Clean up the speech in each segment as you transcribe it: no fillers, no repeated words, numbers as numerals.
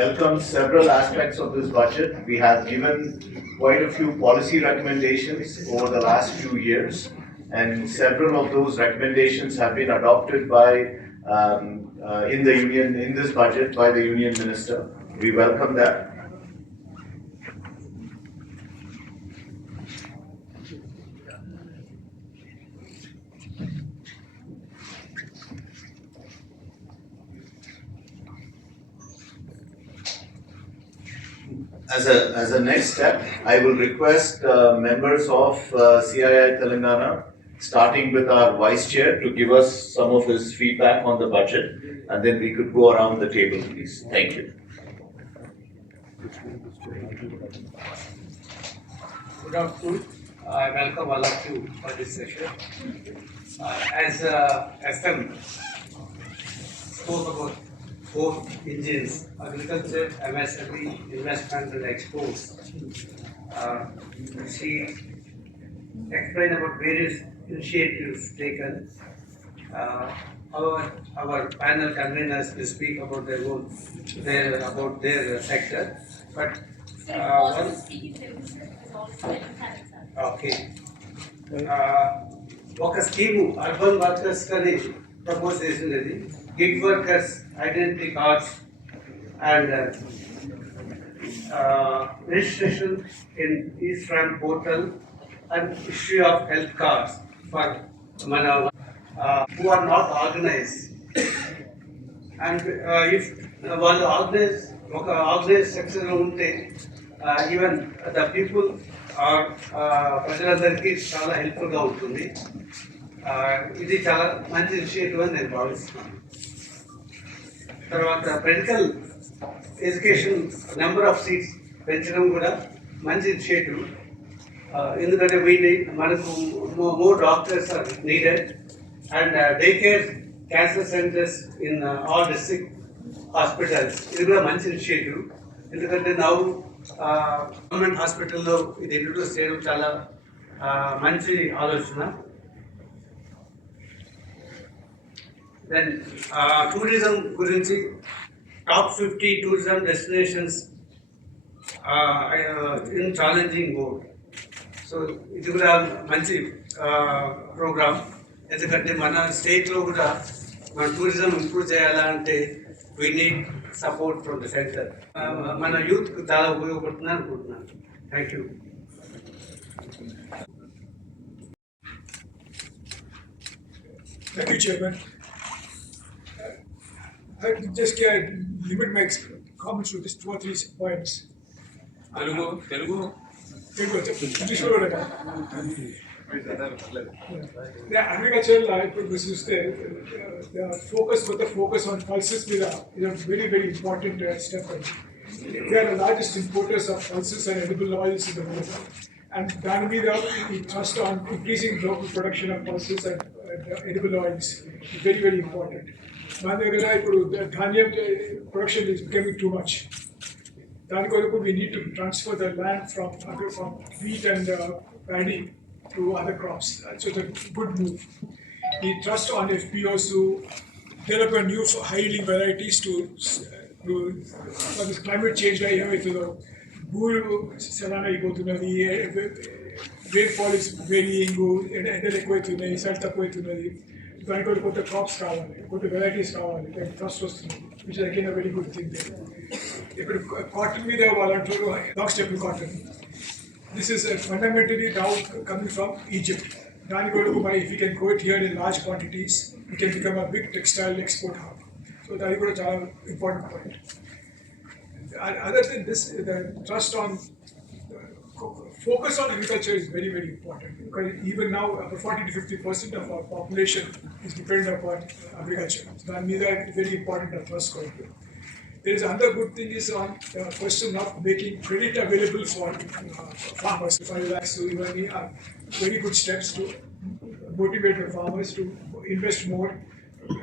welcomes several aspects of this budget. We have given quite a few policy recommendations over the last few years, and several of those recommendations have been adopted by in the union in this budget by the union minister. We welcome that. As a next step, I will request members of CII Telangana, starting with our vice chair, to give us some of his feedback on the budget, and then we could go around the table, please. Thank you. Good afternoon. I welcome all of you for this session. As FM spoke about four engines: agriculture, MSME, investment and exports. She explained about various initiatives taken. Our panel conveners will speak about their sector, but okay. ఒక scheme urban workers కని ప్రపోజ్ చేసినది gig workers identity cards and registration in e-Sram portal and issue of health cards for who are not organized. And if వాళ్ళు organized section లో ఉంటే even the people are ప్రజలందరికీ చాలా హెల్ప్ఫుల్గా ఉంటుంది. ఇది చాలా మంచి ఇనిషియేటివ్ అని నేను భావిస్తున్నాను. తర్వాత medical education number of seats పెంచడం కూడా మంచి ఇనిషియేటివ్. ఎందుకంటే మనకు more doctors are needed and day care cancer centres in all district hospitals, ఇది కూడా మంచి ఇనిషియేటివ్. ఎందుకంటే గవర్నమెంట్ హాస్పిటల్లో ఇది ఇంట్రొడ్యూస్ చేయడం చాలా మంచి ఆలోచన. దెన్ టూరిజం గురించి టాప్ 50 tourism destinations in challenging mode. So ఇది కూడా మంచి ప్రోగ్రామ్. ఎందుకంటే మన స్టేట్లో కూడా మన టూరిజం ఇంప్రూవ్ చేయాలంటే we need support from the center. మన యూత్కు చాలా ఉపయోగపడుతుంది అనుకుంటున్నాను. Thank you. Thank you, Chairman. I just limit my comments to just 2 or 3 points. Telugu. English lo rega. The agricultural చూస్తే the focus on pulses is a very, very important step. We are the largest importers of pulses and edible oils in the world, and దాని మీద we trust on increasing local production of pulses and edible oils is very, very important. మన దగ్గర ఇప్పుడు ధాన్యం production is becoming too much. దాని కొరకు we need to transfer the land from wheat and paddy to other crops. So it's a good move. We trust on FPOs to develop new high-yielding varieties for this climate change. Rainfall is varying, ఎండలు ఎక్కువైతున్నాయి, చలి తక్కువైతున్నది. దానికి కూడా కొత్త క్రాప్స్ కావాలి, కొత్త వెరైటీస్ కావాలి, దానికి ట్రస్ట్ వస్తుంది, which again a very good thing. ఇప్పుడు కాటన్ మీద వాళ్ళంటారు డాగ్ step cotton. This is fundamentally now coming from Egypt. If we can grow it here in large quantities, we can become a big textile export hub. So that is an important point. Other than this, the trust on focus on agriculture is very, very important. Because even now, about 40 to 50% of our population is dependent upon agriculture. So that is very important to trust. There is another good thing is on the question of making credit available for farmers. 5 lakhs to even are very good steps to motivate the farmers to invest more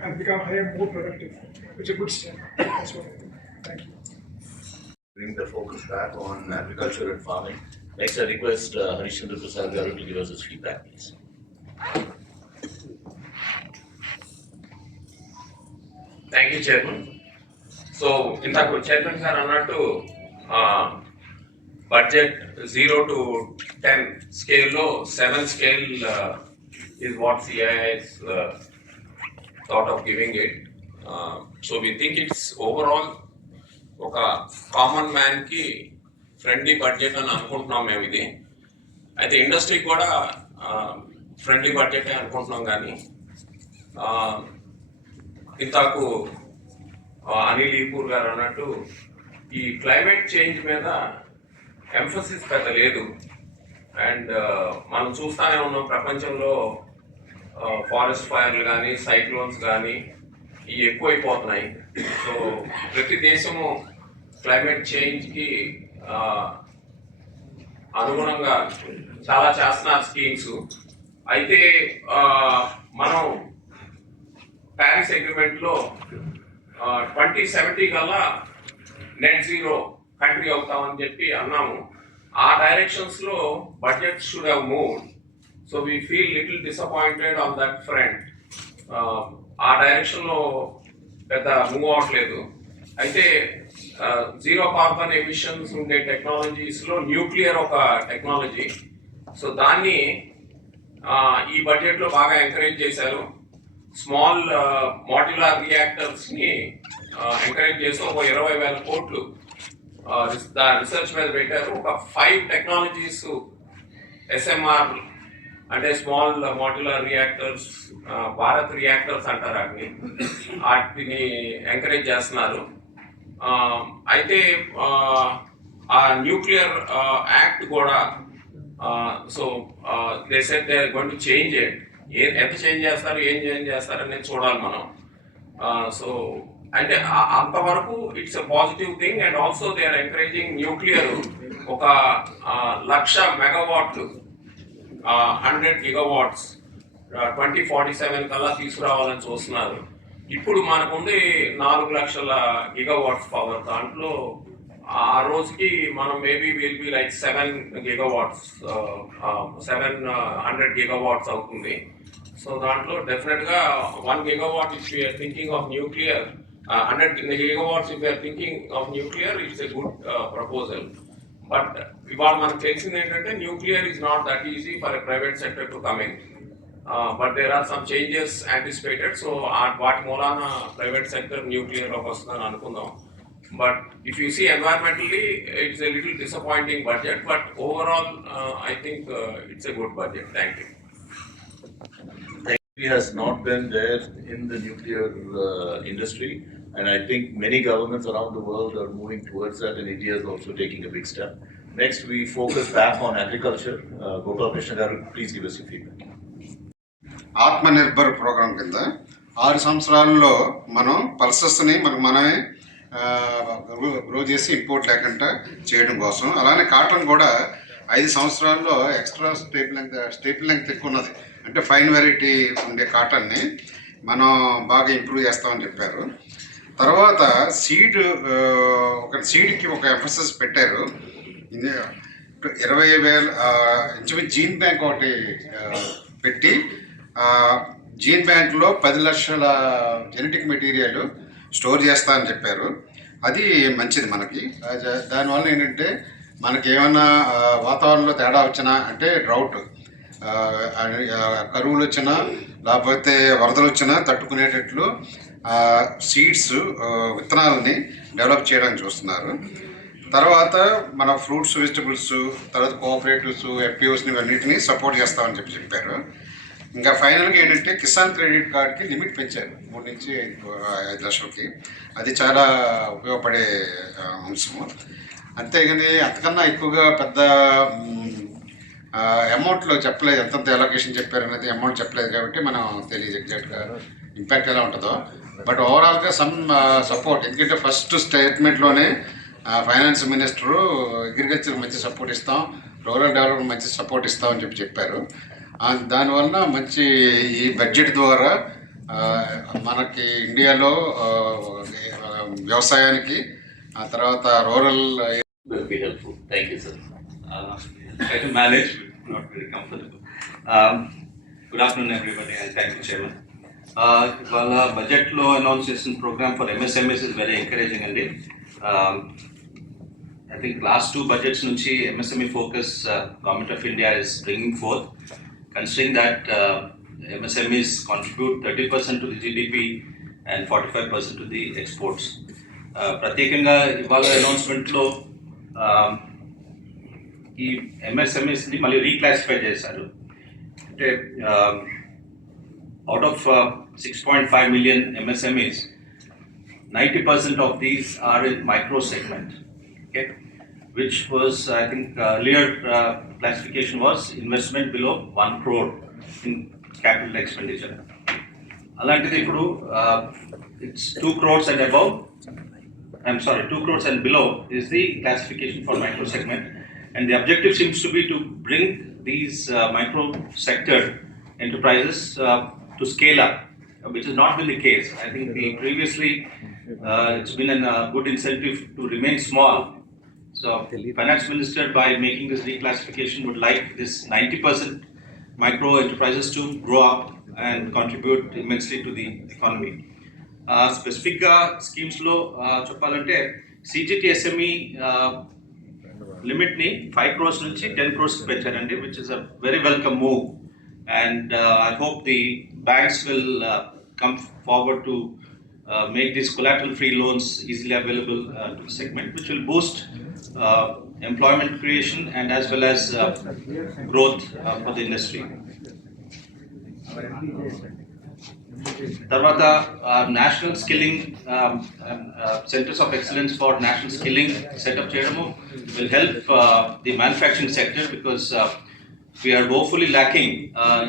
and become more productive. It's a good step. That's what I think. Thank you. Bring the focus back on agriculture and farming. Next, I request Prasad to give us his feedback, please. Thank you, Chairman. So ఇంతకు చైర్మన్ గారు అన్నట్టు బడ్జెట్ 0 to 10 స్కేల్లో 7 scale is what CII is thought of giving it. So we think it's overall ఒక కామన్ మ్యాన్కి friendly budget అని అనుకుంటున్నాం మేము ఇది. అయితే ఇండస్ట్రీకి కూడా ఫ్రెండ్లీ బడ్జెట్ అనుకుంటున్నాం. కానీ ఇంతకు అనిల్ ఈపూర్ గారు అన్నట్టు ఈ క్లైమేట్ చేంజ్ మీద ఎంఫసిస్ పెద్ద లేదు. అండ్ మనం చూస్తూనే ఉన్నాం ప్రపంచంలో ఫారెస్ట్ ఫైర్లు కానీ సైక్లోన్స్ కానీ ఇవి ఎక్కువైపోతున్నాయి. సో ప్రతి దేశము క్లైమేట్ చేంజ్కి అనుగుణంగా చాలా చేస్తున్నారు స్కీమ్స్. అయితే మనం ప్యారిస్ అగ్రిమెంట్లో 2070 కల్లా నెట్ జీరో కంట్రీ అవుతామని చెప్పి అన్నాము. ఆ డైరెక్షన్స్లో budget should have moved. So we feel little disappointed on that front. ఆ డైరెక్షన్లో పెద్ద మూవ్ అవ్వట్లేదు. అయితే జీరో కార్బన్ ఎమిషన్స్ ఉండే టెక్నాలజీస్లో న్యూక్లియర్ ఒక టెక్నాలజీ. సో దాన్ని ఈ బడ్జెట్లో బాగా ఎంకరేజ్ చేశారు. స్మాల్ మాడ్యులర్ రియాక్టర్స్ని ఎంకరేజ్ చేస్తూ ఒక 20,000 కోట్లు రీసెర్చ్ మీద పెట్టారు. ఒక 5 టెక్నాలజీస్ SMR అంటే small modular reactors, Bharat reactors అంటారు వాటిని ఎంకరేజ్ చేస్తున్నారు. అయితే ఆ న్యూక్లియర్ యాక్ట్ కూడా so they said they are going to change it. ఎంత చేంజ్ చేస్తారు, ఏం చేంజ్ చేస్తారు అనేది చూడాలి మనం. సో అంటే అంతవరకు it's a positive thing. And also they are encouraging nuclear ఒక 1,00,000 మెగావాట్లు 100 gigawatts 2047 కల్లా తీసుకురావాలని చూస్తున్నారు. ఇప్పుడు మనకుంది 4,00,000 gigawatts పవర్. దాంట్లో ఆ రోజుకి మనం maybe will be like 7 gigawatts 700 gigawatts అవుతుంది. సో దాంట్లో డెఫినెట్గా 1 gigawatt if you're thinking of nuclear 100 gigawatts if you're thinking of nuclear it's a good proposal. But ఇవాళ మనకు తెలిసింది ఏంటంటే nuclear is not that easy for a private sector to coming. But there are some changes anticipated. So వాటి మూలాన private sector న్యూక్లియర్లోకి వస్తుందని అనుకుందాం. But if you see environmentally, it's a little disappointing budget. But overall, I think it's a good budget. Thank you. He has not been there in the nuclear industry, and I think many governments around the world are moving towards that, and India is also taking a big step. Next, we focus back on agriculture. Gopal Krishna Garu, please give us your feedback. Atmanirbhar programme కింద 6 సంవత్సరాల్లో మనం పల్సెస్ని మనమే గ్రో చేసి ఇంపోర్ట్ లేకుండా చేయడం కోసం. అలానే కాటన్ కూడా 5 సంవత్సరాల్లో ఎక్స్ట్రా స్టేపుల్ లెంగ్త్ ఎక్కువ ఉన్నది. అంటే ఫైన్ వెరైటీ ఉండే కాటన్ని మనం బాగా ఇంప్రూవ్ చేస్తామని చెప్పారు. తర్వాత సీడ్కి ఒక ఎంఫసిస్ పెట్టారు. 20,000 ఇంచుమించు జీన్ బ్యాంక్ ఒకటి పెట్టి జీన్ బ్యాంక్లో 10 లక్షల జెనెటిక్ మెటీరియల్ స్టోర్ చేస్తా అని చెప్పారు. అది మంచిది మనకి. దానివల్ల ఏంటంటే మనకి ఏమైనా వాతావరణంలో తేడా వచ్చినా, అంటే డ్రౌట్, కరువులు వచ్చినా లేకపోతే వరదలు వచ్చినా తట్టుకునేటట్లు సీడ్స్ విత్తనాలని డెవలప్ చేయడానికి చూస్తున్నారు. తర్వాత మన ఫ్రూట్స్, వెజిటబుల్స్, తర్వాత కోఆపరేటివ్స్, FPOస్ని ఇవన్నిటిని సపోర్ట్ చేస్తామని చెప్పారు. ఇంకా ఫైనల్గా ఏంటంటే కిసాన్ క్రెడిట్ కార్డ్కి లిమిట్ పెంచారు 3 నుంచి 5 లక్షలకి. అది చాలా ఉపయోగపడే అంశము. అంతేగాని అంతకన్నా ఎక్కువగా పెద్ద అమౌంట్లో చెప్పలేదు. ఎంతంత ఎలొకేషన్ చెప్పారు అనేది అమౌంట్ చెప్పలేదు కాబట్టి మనం తెలియదు ఎగ్జాక్ట్గా ఇంపాక్ట్ ఎలా ఉంటుందో. బట్ ఓవరాల్గా సమ్ సపోర్ట్. ఎందుకంటే ఫస్ట్ స్టేట్మెంట్లోనే ఫైనాన్స్ మినిస్టరు అగ్రికల్చర్ మంచి సపోర్ట్ ఇస్తాం, రూరల్ డెవలప్మెంట్ మంచి సపోర్ట్ ఇస్తామని చెప్పారు. దానివల్ల మంచి ఈ బడ్జెట్ ద్వారా మనకి ఇండియాలో వ్యవసాయానికి, ఆ తర్వాత rural Thank you, sir. Try to manage, not very comfortable. Good afternoon, everybody, and thank you, Chairman. ఇవాళ బడ్జెట్లో అనౌన్స్ చేసిన programme for MSMEs is very encouraging అండి. I think last two budgets nunchi MSME focus Government of India is bringing forth, considering that MSMEs contribute 30% to the GDP and 45% to the exports. ప్రత్యేకంగా ఇవాళ అనౌన్స్మెంట్లో ఈ MSMEస్ని మళ్ళీ రీక్లాసిఫై చేశారు. అంటే out of 6.5 million MSMEs, 90% of these are in micro segment, okay, which was, I think, earlier classification was investment below 1 crore in capital expenditure. Alantidi ippudu it's 2 crores and above. 2 crores and below is the classification for micro segment, and the objective seems to be to bring these micro sector enterprises to scale up, which has not been the case. I think previously it's been a good incentive to remain small. So Finance Minister, by making this reclassification, would like this 90% micro enterprises to grow up and contribute immensely to the economy. Specific schemes lo cheppalante CGTSME limit ni 5 crores nunchi 10 crores penchadandi, which is a very welcome move. And I hope the banks will come forward to make these collateral-free loans easily available to the segment, which will boost employment creation and as well as growth for the industry. తర్వాత national skilling centers of excellence for national skilling setup చేయడము will help the manufacturing sector, because we are woefully lacking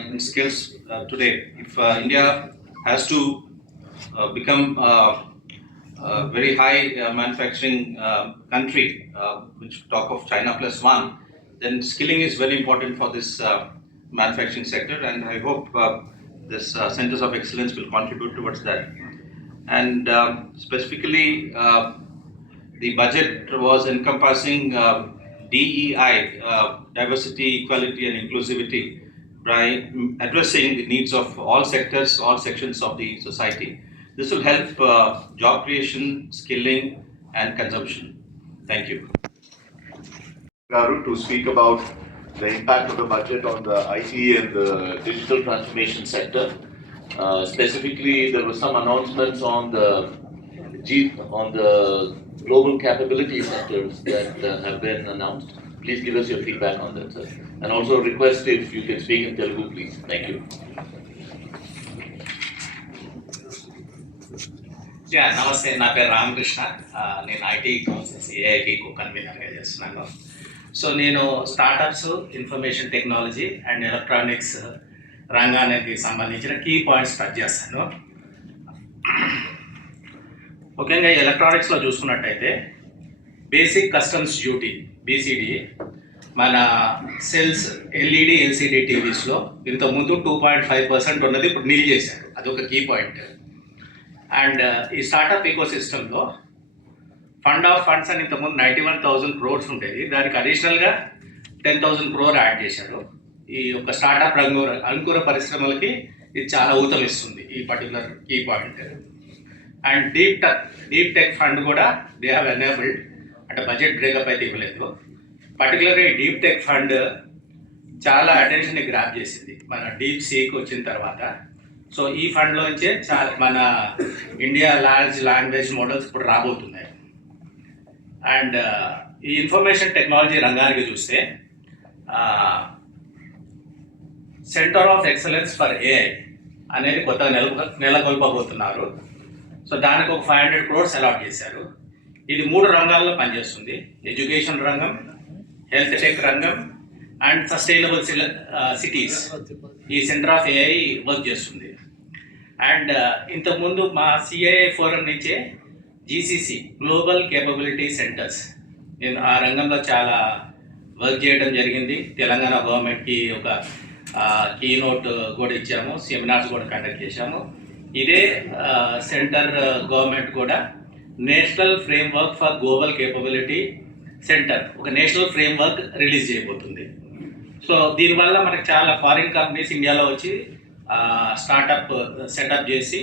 in skills today. If India has to become a very high manufacturing country, which talk of China +1, then skilling is very important for this manufacturing sector, and I hope this centers of excellence will contribute towards that. And specifically, the budget was encompassing DEI, diversity, equality and inclusivity, by addressing the needs of all sectors, all sections of the society. This will help job creation, skilling and consumption. Thank you. Garu, to speak about the impact of the budget on the IT and the digital transformation sector. Specifically, there were some announcements on the global capability centers that have been announced. Please give us your feedback on that, sir. And also request if you can speak in Telugu, please. Thank you. Yeah, namaste. Na peru Ramakrishna. నేను IT council CII కన్వీనర్గా చేస్తున్నాను. సో నేను startups, information technology and electronics రంగానికి సంబంధించిన key points touch చేస్తాను. ముఖ్యంగా ఎలక్ట్రానిక్స్లో చూసుకున్నట్టయితే బేసిక్ కస్టమ్స్ డ్యూటీ BCD మన సెల్స్ LED LCD టీవీస్లో ఇంతకుముందు 2.5% ఉన్నది, ఇప్పుడు నిల్ చేశారు. అదొక కీ పాయింట్. అండ్ ఈ స్టార్టప్ ఈకో సిస్టంలో ఫండ్ ఆఫ్ ఫండ్స్ అని ఇంతకుముందు 91,000 crores ఉండేది, దానికి అడిషనల్గా 10,000 crore యాడ్ చేశారు. ఈ యొక్క స్టార్టప్ అంకుర పరిశ్రమలకి ఇది చాలా ఊతమిస్తుంది, ఈ particular key point. And deep tech fund కూడా దే హ్యావ్ ఎనేబుల్డ్, అంటే బడ్జెట్ బ్రేకప్ అయితే ఇవ్వలేదు. పర్టికులర్గా ఈ డీప్ టెక్ ఫండ్ చాలా అటెన్షన్ని గ్రాప్ చేసింది మన డీప్ సీక్ వచ్చిన తర్వాత. సో ఈ ఫండ్లోంచే చాలా మన ఇండియా లార్జ్ లాంగ్వేజ్ మోడల్స్ ఇప్పుడు రాబోతున్నాయి. అండ్ ఈ ఇన్ఫర్మేషన్ టెక్నాలజీ రంగానికి చూస్తే centre of excellence for AI అనేది కొత్తగా నెలకొల్పబోతున్నారు. సో దానికి ఒక 500 crores అలాట్ చేశారు. ఇది 3 రంగాల్లో పనిచేస్తుంది: ఎడ్యుకేషన్ రంగం, హెల్త్ టెక్ రంగం అండ్ సస్టైనబుల్ సిటీస్. ఈ సెంటర్ ఆఫ్ AI వర్క్ చేస్తుంది. అండ్ ఇంతకుముందు మా CII ఫోరం నుంచే GCC గ్లోబల్ కేపబిలిటీ సెంటర్స్, నేను ఆ రంగంలో చాలా వర్క్ చేయడం జరిగింది. తెలంగాణ గవర్నమెంట్కి ఒక కీనోట్ కూడా ఇచ్చాము, సెమినార్స్ కూడా కండక్ట్ చేశాము. ఇదే సెంటర్ గవర్నమెంట్ కూడా national framework for global capability centre, ఒక నేషనల్ ఫ్రేమ్వర్క్ రిలీజ్ చేయబోతుంది. సో దీనివల్ల మనకు చాలా ఫారిన్ కంపెనీస్ ఇండియాలో వచ్చి స్టార్టప్ సెటప్ చేసి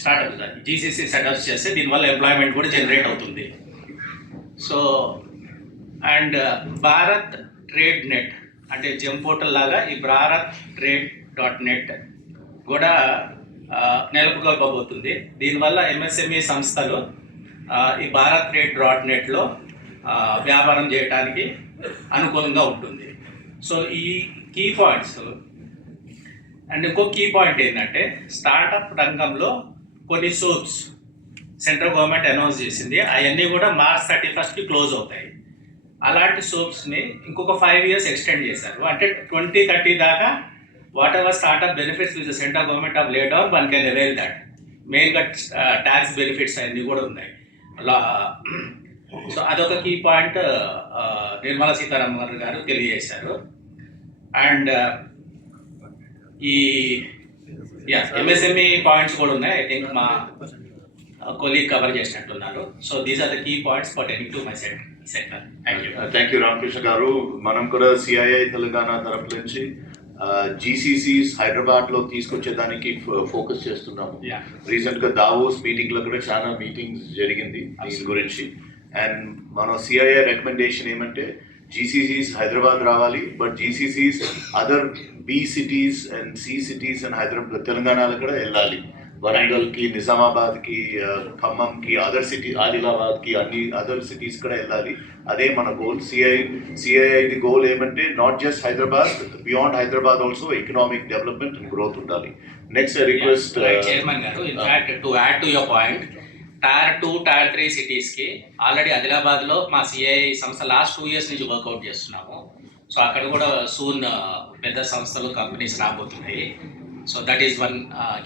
స్టార్టప్ జీసీసీ సెటప్స్ చేస్తే దీనివల్ల ఎంప్లాయ్మెంట్ కూడా జనరేట్ అవుతుంది. So and Bharat trade net అంటే జెమ్ పోర్టల్ లాగా ఈ bharattrade.net కూడా నెలకొల్పబోతుంది. దీనివల్ల ఎంఎస్ఎంఈ సంస్థలు ఈ bharattrade.netలో వ్యాపారం చేయడానికి అనుకూలంగా ఉంటుంది. సో ఈ కీ పాయింట్స్ అండ్ ఇంకో కీ పాయింట్ ఏంటంటే స్టార్టప్ రంగంలో కొన్ని సోప్స్ సెంట్రల్ గవర్నమెంట్ అనౌన్స్ చేసింది, అవన్నీ కూడా March 31st క్లోజ్ అవుతాయి. అలాంటి సోప్స్ని ఇంకొక 5 years ఎక్స్టెండ్ చేశారు. అంటే 2030 దాకా what ever startup benefits with central government of laid on one can avail that. మెయిన్గా ట్యాక్స్ బెనిఫిట్స్ అన్నీ కూడా ఉన్నాయి. సో అదొక కీ పాయింట్ నిర్మలా సీతారామన్ గారు తెలియజేశారు. అండ్ ఈ ఎంఎస్ఎంఈ పాయింట్స్ కూడా ఉన్నాయి. ఐ థింక్ మా కొలీగ్ కవర్ చేసినట్టున్నారు. So these are the key points pertaining to my sector. Thank you Ramakrishna garu. మనం కూడా సిఐఐ తెలంగాణ తరపు నుంచి జీసీసీస్ హైదరాబాద్లో తీసుకొచ్చేదానికి ఫోకస్ చేస్తున్నాము. రీసెంట్గా దావోస్ మీటింగ్లో కూడా చాలా మీటింగ్స్ జరిగింది దీని గురించి. అండ్ మన సిఐఐ రికమెండేషన్ ఏమంటే GCCs హైదరాబాద్ రావాలి, but GCCs other B cities and C cities and Hyderabad తెలంగాణలో కూడా వెళ్ళాలి. వరంగల్కి, నిజామాబాద్కి, ఖమ్మంకి, అదర్ సిటీ ఆదిలాబాద్కి, అన్ని అదర్ సిటీస్ కూడా వెళ్ళాలి. అదే మన గోల్. సిఐఐది గోల్ ఏమంటే not just Hyderabad, beyond Hyderabad also economic development and growth ఉండాలి. Next request chairman garu, in fact to add to your point, Tier 2, Tier 3 సిటీస్కి ఆల్రెడీ ఆదిలాబాద్లో మా సిఐఐ సంస్థ లాస్ట్ 2 years నుంచి వర్కౌట్ చేస్తున్నాము. సో అక్కడ కూడా సూన్ పెద్ద సంస్థలు కంపెనీస్ రాబోతున్నాయి. So that is one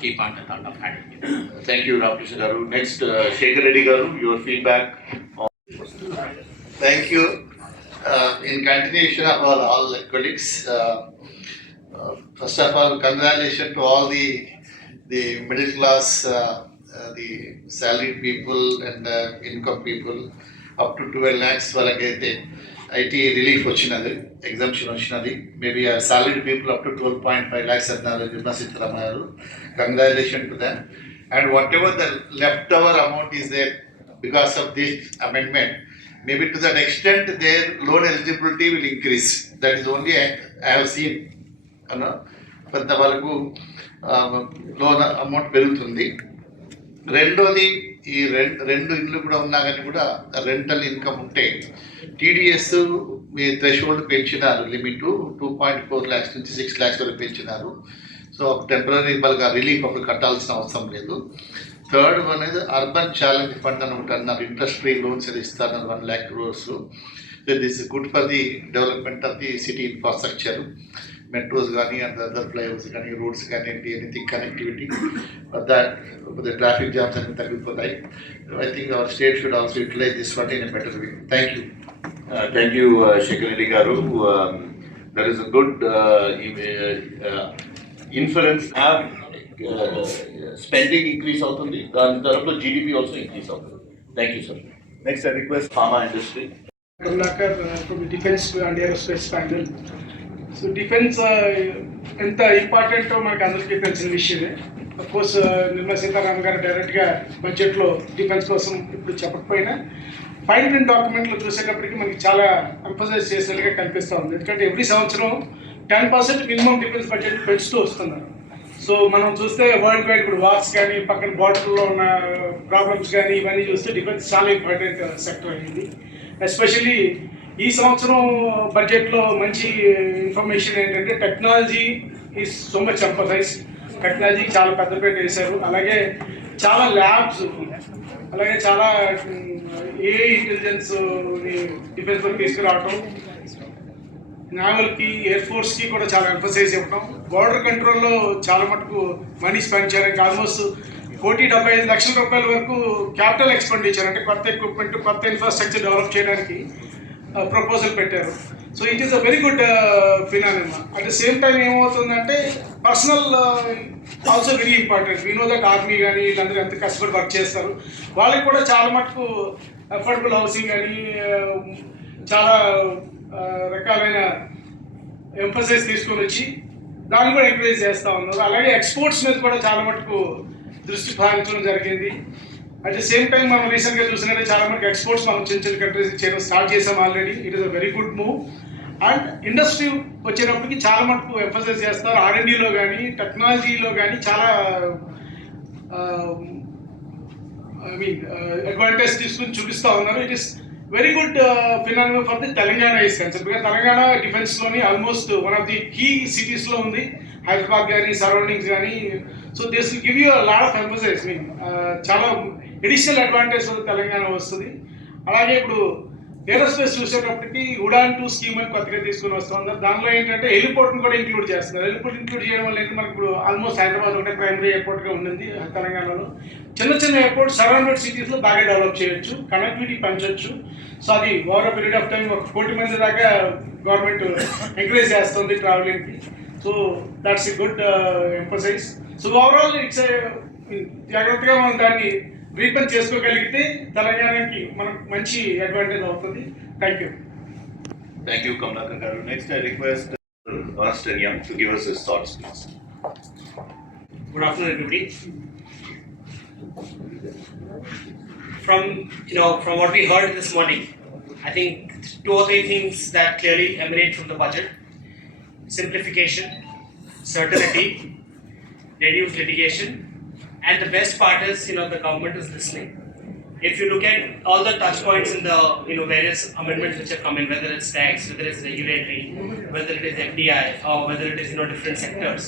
key point thought of handing. Thank you Ramakrishna garu. Next Shekhar Reddy గారు, your feedback. Thank you. In continuation of all the colleagues, first of all, congratulations to all the middle class, the salaried people and income people up to 12 lakhs వాళ్ళకైతే IT relief వచ్చినది, ఎగ్జామ్షన్ వచ్చినది. Maybe salaried people up to 12.5 lakhs అన్నారు నిర్మలా సీతారామన్ గారు. Congratulations to them. And whatever the leftover amount is there because of this amendment, maybe to that extent their loan eligibility will increase. That is only I have seen. కొంత వరకు loan amount పెరుగుతుంది. రెండోది, ఈ రెండు ఇళ్ళు కూడా ఉన్నా కానీ కూడా రెంటల్ ఇన్కమ్ ఉంటే టీడీఎస్ మీ థ్రెషోల్డ్ పెంచినారు, లిమిట్ 2.4 lakhs నుంచి 6 lakhs వరకు పెంచినారు. సో టెంపరీ బల్గా రిలీఫ్ అప్పుడు కట్టాల్సిన అవసరం లేదు. థర్డ్ వన్ అనేది అర్బన్ ఛాలెంజ్ ఫండ్ అని ఒకటి అన్నారు, ఇంట్రెస్ట్ ఫ్రీ లోన్స్ అది ఇస్తారు 1 lakh crores. So this is good for the development of the city infrastructure, metros కానీ అండ్ అదర్ ఫ్లైఓవర్స్ కానీ, రోడ్స్ కానీ, anything connectivity that the traffic jams అన్ని తగ్గిపోతాయి. I think our state should also utilise this fund in a better way. Thank you. Thank you Shekhar Reddy garu. That is a good influence. Spending increase అవుతుంది, దాని తరపులో GDP also increase అవుతుంది. Thank you sir. Next I request pharma industry. from the defense and aerospace panel. So defence ఎంత ఇంపార్టెంటో మనకు అందరికీ తెలిసిన విషయమే. అఫ్కోర్స్ నిర్మలా సీతారామన్ గారు డైరెక్ట్గా బడ్జెట్లో డిఫెన్స్ కోసం ఇప్పుడు చెప్పకపోయినా ఫైన్ ప్రింట్ డాక్యుమెంట్లు చూసేటప్పటికి మనకి చాలా ఎంఫసైజ్ చేసేట్టుగా కనిపిస్తూ ఉంది. ఎందుకంటే ఎవ్రీ సంవత్సరం 10% మినిమం డిఫెన్స్ బడ్జెట్ పెంచుతూ వస్తున్నారు. సో మనం చూస్తే వరల్డ్ వైడ్ ఇప్పుడు వార్స్ కానీ, పక్కన బార్డర్లో ఉన్న ప్రాబ్లమ్స్ కానీ, ఇవన్నీ చూస్తే డిఫెన్స్ చాలా ఇంపార్టెంట్ సెక్టర్ అయింది. ఎస్పెషల్లీ ఈ సంవత్సరం బడ్జెట్లో మంచి ఇన్ఫర్మేషన్ ఏంటంటే technology is so much emphasize. టెక్నాలజీకి చాలా పెద్దపేట వేశారు. అలాగే చాలా ల్యాబ్స్, అలాగే చాలా ఏఐ ఇంటెలిజెన్స్ డిఫెన్స్లో తీసుకురావటం, నావల్కి, ఎయిర్ ఫోర్స్కి కూడా చాలా ఎంఫసైజ్ ఇవ్వటం, బార్డర్ కంట్రోల్లో చాలా మటుకు మనీ స్పెండ్ చేయడానికి ఆల్మోస్ట్ 1,75 లక్షల రూపాయల వరకు క్యాపిటల్ ఎక్స్పెండిచర్ అంటే కొత్త ఎక్విప్మెంట్, కొత్త ఇన్ఫ్రాస్ట్రక్చర్ డెవలప్ చేయడానికి ప్రపోజల్ పెట్టారు. So it is a very good phenomena. At the same time ఏమవుతుందంటే personnel also very important. We know that army కానీ వీళ్ళందరూ ఎంత కష్టపడి వర్క్ చేస్తారు, వాళ్ళకి కూడా చాలా మటుకు అఫోర్డబుల్ హౌసింగ్ కానీ చాలా రకాలైన ఎంఫసైజ్ తీసుకొని వచ్చి దాన్ని కూడా ఎంకరేజ్ చేస్తూ ఉన్నారు. అలాగే ఎక్స్పోర్ట్స్ మీద కూడా చాలా మటుకు దృష్టి సారించడం జరిగింది. అట్ ద సేమ్ టైం మనం రీసెంట్గా చూసినట్టే చాలా మటుకు ఎక్స్పోర్ట్స్ మనం చిన్న చిన్న కంట్రీస్ చేయడం స్టార్ట్ చేసాం already. It is a very good move. And industry వచ్చేటప్పటికి చాలా మటుకు ఎంఫసైజ్ చేస్తారు. R&Dలో కానీ టెక్నాలజీలో కానీ చాలా అడ్వాంటేజ్ తీసుకుని చూపిస్తూ ఉన్నారు. It is very good phenomenal for the Telangana is concern. Because Telangana డిఫెన్స్లోని almost one of the key సిటీస్లో ఉంది, హైదరాబాద్ కానీ సరౌండింగ్స్ కానీ. So this will give you lot of emphasise. చాలా ఎడిషనల్ అడ్వాంటేజ్ తెలంగాణ వస్తుంది. అలాగే ఇప్పుడు ఏరోస్పేస్ చూసేటప్పటికి ఉడాన్ 2 స్కీమ్ అని కొత్తగా తీసుకుని వస్తుంది. దానిలో ఏంటంటే హెలిపోర్ట్ని కూడా ఇంక్లూడ్ చేస్తున్నారు. హెలిపోర్ట్ ఇంక్లూడ్ చేయడం వల్ల ఏంటంటే మనకి ఇప్పుడు ఆల్మోస్ట్ హైదరాబాద్ ఒకటే ప్రైమరీ ఎయిర్పోర్ట్గా ఉండింది తెలంగాణలో. చిన్న చిన్న ఎయిర్పోర్ట్ సరౌండెడ్ సిటీస్లో బాగా డెవలప్ చేయొచ్చు, కనెక్టివిటీ పెంచవచ్చు. సో అది over a period of time 1 కోటి మంది దాకా గవర్నమెంట్ ఎంకరేజ్ చేస్తుంది ట్రావెలింగ్కి. So that's a good emphasize. So overall it's జాగ్రత్తగా మనం దాన్ని రీపన్ చేసుకోగలిగితే తెలంగాణకి మనకు మంచి అడ్వాంటేజ్ అవుతుంది. Thank you. Thank you, Kamlakar Garu. Next, I request Ernst & Young to give us his thoughts, please. Good afternoon, everybody. From what we heard this morning, I think 2 or 3 things that clearly emanate from the budget: simplification, certainty, reduced litigation, and the best part is, the government is listening. If you look at all the touch points in the various amendments which have come in, whether it's tax, whether it's regulatory, whether it is FDI, or whether it is different sectors,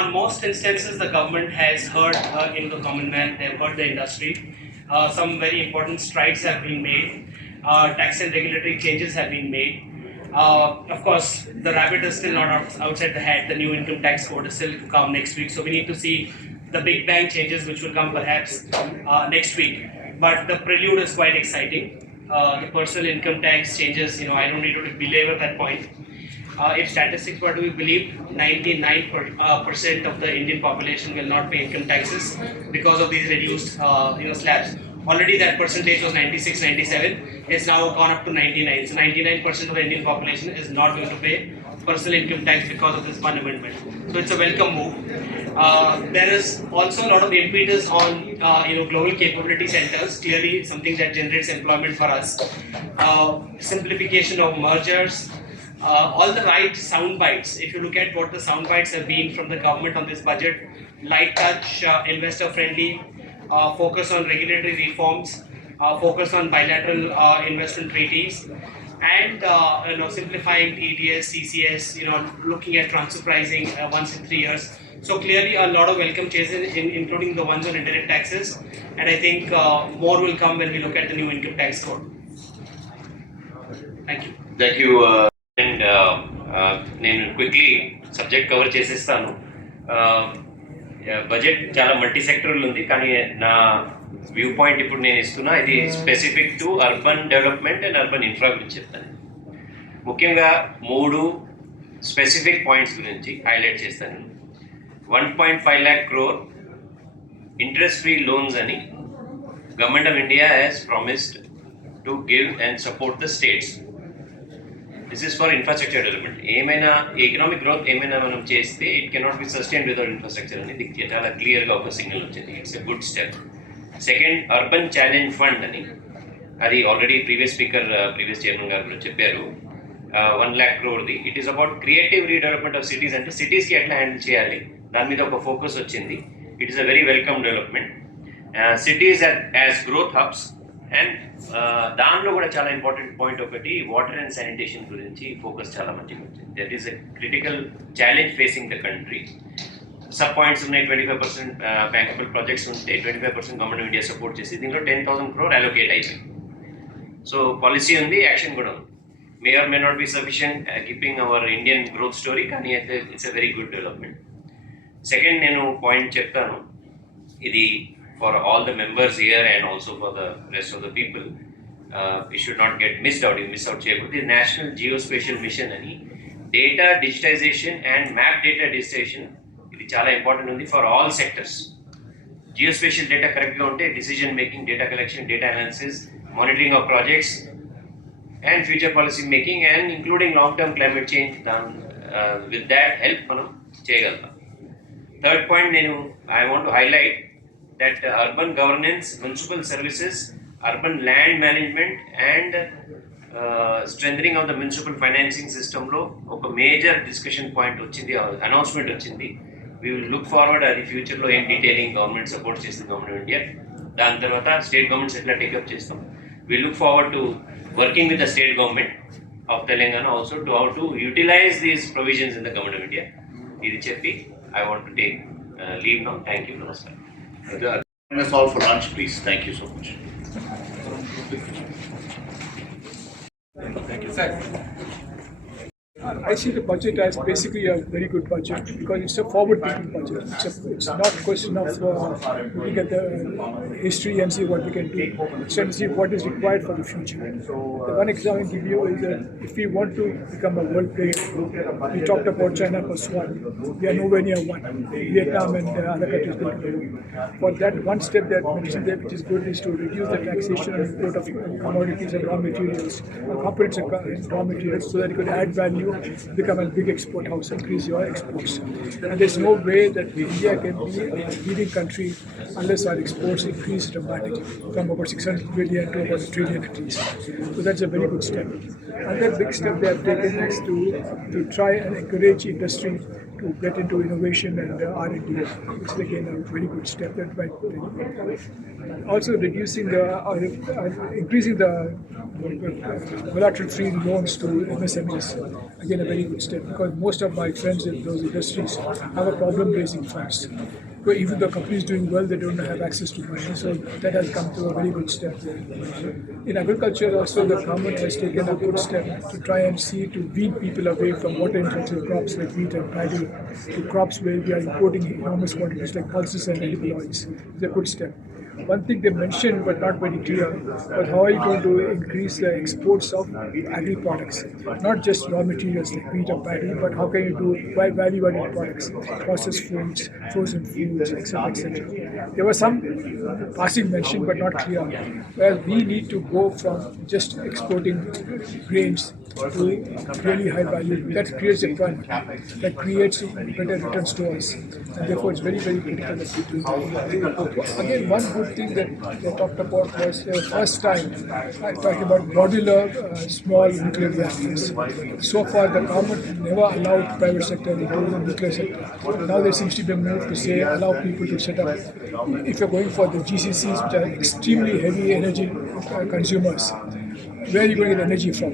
on most instances the government has heard the common man, they have heard the industry. Some very important strides have been made. Tax and regulatory changes have been made. Of course, the rabbit is still not outside the hat. The new income tax code is still to come next week, so we need to see the big bang changes which will come perhaps next week. But the prelude is quite exciting. The personal income tax changes, I don't need to belabor that point. If statistics were to be believed, 99% of the Indian population will not pay income taxes because of these reduced slabs. Already that percentage was 96, 97. It's now gone up to 99. So 99% of the Indian population is not going to pay personal income tax because of this one amendment. So it's a welcome move. There is also a lot of impetus on global capability centers. Clearly something that generates employment for us. Simplification of mergers. All the right sound bites. If you look at what the sound bites have been from the government on this budget: light touch, investor friendly, focus on regulatory reforms, focus on bilateral investment treaties, and simplifying ETS, CCS, looking at transfer pricing once in 3 years. So clearly a lot of welcome changes, including the ones on indirect taxes, and I think more will come when we look at the new income tax code. Thank you. Thank you. And నేను quickly subject cover చేసేస్తాను. బడ్జెట్ చాలా multi sectoral ఉంది, కానీ నా view point ఇప్పుడు నేను ఇస్తున్నా ఇది specific to urban development and urban infra గురించి చెప్తాను. ముఖ్యంగా 3 స్పెసిఫిక్ పాయింట్స్ గురించి హైలైట్ చేస్తాను. 1.5 lakh crore interest free loans అని government of India has promised to give and support the states. This is for infrastructure development. ఏమైనా ఎకనామిక్ గ్రోత్ ఏమైనా మనం చేస్తే it cannot be sustain without infrastructure అని దీనికి చాలా క్లియర్గా ఒక సిగ్నల్ వచ్చింది. It's a good step. Second, urban challenge fund అని, అది ఆల్రెడీ ప్రీవియస్ చైర్మన్ గారు చెప్పారు. 1 lakh crore. It is about creative redevelopment of cities. అంటే సిటీస్కి ఎట్లా హ్యాండిల్ చేయాలి దాని మీద ఒక ఫోకస్ వచ్చింది. It is a very welcome development. Cities as growth hubs. And దానిలో కూడా చాలా ఇంపార్టెంట్ పాయింట్ ఒకటి, వాటర్ అండ్ శానిటేషన్ గురించి ఫోకస్ చాలా మంచిగా వచ్చింది. That is a critical challenge facing the country. Sub points ఉన్నాయి. 25% బ్యాంకబుల్ ప్రాజెక్ట్స్ ఉంటే 25% గవర్నమెంట్ ఆఫ్ ఇండియా సపోర్ట్ చేసి దీంట్లో 10,000 crore అలొకేట్ అయిపోయింది. సో పాలసీ ఉంది, యాక్షన్ కూడా ఉంది. May or may not be sufficient keeping our Indian growth story, కానీ అయితే it's a very good development. Second నేను పాయింట్ చెప్తాను, ఇది for all the members here and also for the rest of the people, it should not get missed out. Miss out cheyakuddu. The National Geospatial Mission ani data digitization and map data digitization idi chaala important undi for all sectors. Geospatial data correct ga unte decision making, data collection, data analysis, monitoring of projects and future policy making and including long term climate change with that help మనం చేయగలుగుతాం. Third point I want to highlight that urban governance, municipal services, urban land management and strengthening of the municipal financing system లో ఒక major discussion point వచ్చింది, announcement వచ్చింది. We will look forward అది ఫ్యూచర్లో ఏం detailing government support చేస్తుంది government of India, దాని తర్వాత స్టేట్ గవర్నమెంట్స్ ఎట్లా టేకప్ చేస్తాం. We look forward to working with the state government of Telangana also to how to utilise these provisions in the government of India. ఇది చెప్పి I want to take leave now. Thank you. Namaskar. Join us all for lunch, please. Thank you so much. I see the budget as basically a very good budget because it's a forward-thinking budget. It's not a question of looking at the history and see what we can do. It's trying to see what is required for the future. The one example I give you is that if we want to become a world player, we talked about China plus one. We are nowhere near one. Vietnam and other countries go to the world. For that one step that I mentioned there, which is good, is to reduce the taxation and import of commodities and raw materials, components and raw materials, so that you could add value, become a big export house, increase your exports. And there's no way that India can be a leading country unless our exports increase dramatically from about 600 billion to about 1 trillion at least. So that's a very good step. Another big step they have taken is to try and encourage industry to get into innovation and R&D, which is again a very good step. That might also reducing the increasing the bilateral-free loans to MSMEs. Again, a very good step because most of my friends in those industries have a problem raising funds. So even the company is doing well, they don't have access to money. So that has come to a very good step there. In agriculture also, the government has taken a good step to try and see to wean people away from water-intensive crops like wheat and paddy to crops where we are importing enormous quantities like pulses and edible oils. It's a good step. One thing they mentioned but not very clear was how are you going to increase the exports of agri products, not just raw materials like wheat or paddy, but how can you do value-added products, processed foods, frozen foods, etc., etc. There was some passing mention but not clear. Whereas we need to go from just exporting grains to really high value. That creates a fund, that creates better returns to us, and therefore it's very, very critical that we do that. Again, one good thing that they talked about was the first time I talked about modular small nuclear reactors. So far, the government never allowed private sector into the nuclear sector. Now there seems to be a move to say allow people to set up. If you're going for the GCCs, which are extremely heavy energy consumers, where are you going to get energy from?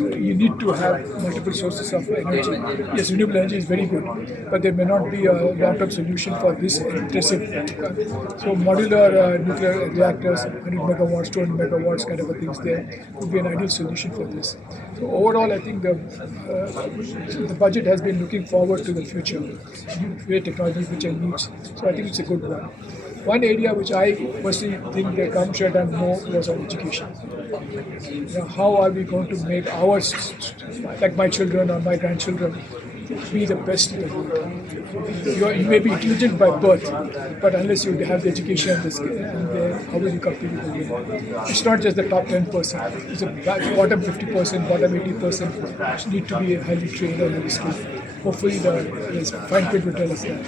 You need to have multiple sources of energy. Yes, renewable energy is very good, but there may not be a long-term solution for this intensive. So modular nuclear reactors, 100 megawatts, 200 megawatts kind of a things there would be an ideal solution for this. So overall, I think the budget has been looking forward to the future, new technologies which are needs. So I think it's a good one. One area which I personally think the government should have done more was on education. How are we going to make ours, like my children or my grandchildren, be the best in the world? You may be intelligent by birth, but unless you have the education and the skill, how will you compete with the world? It's not just the top 10%. It's the bottom 50%, bottom 80% need to be highly trained and highly skilled. Hopefully the fine print will tell us that.